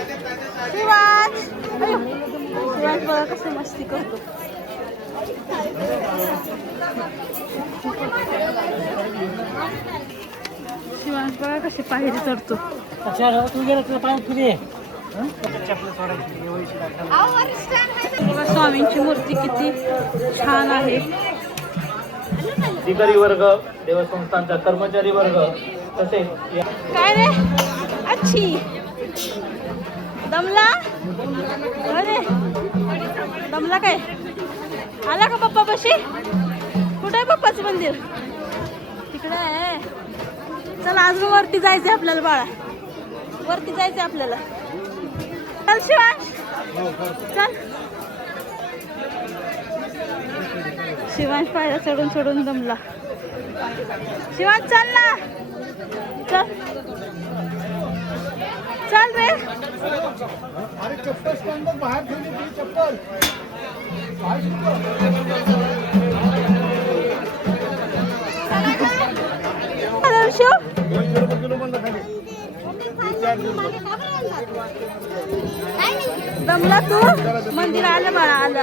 शिवांश शिवांश बघा कसं मस्ती करतो. शिवांश बघा कशी पायरी चढतो. बघा स्वामींची मूर्ती किती छान आहे. अधिकारी वर्ग, देवस्थानचा कर्मचारी वर्ग तसेच काय रे अच्छी दमला अरे दमला काय आला का पप्पा पाशी? कुठे आहे पप्पाचं मंदिर? तिकडे आहे. चला अजून वरती जायचंय आपल्याला बाळा, वरती जायचंय आपल्याला. चल शिवांश चल. शिवांश पायऱ्या चढून चढून दमला. शिवांश चल ना, चल चल रे. अरे चप्पल स्टँड बाहेर ठेवली ती चप्पल. दमला तू? मंदिर आलं बाळा, आलं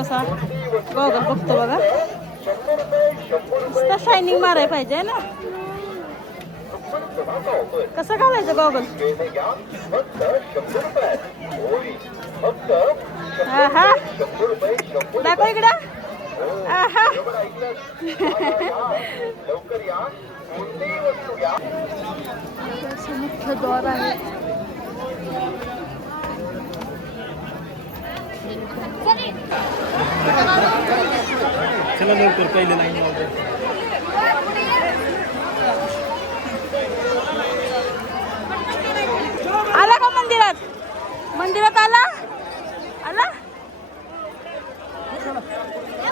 असा गॉगल बघतो बघा. नुसता शायनिंग मारायला पाहिजे ना. कसं घालायचं गॉगल? आहा दाखव इकडं. आहा मुख्य द्वार आहे. चला लवकर पहिले लाईन लावतो. आला का मंदिरात? मंदिरात आला.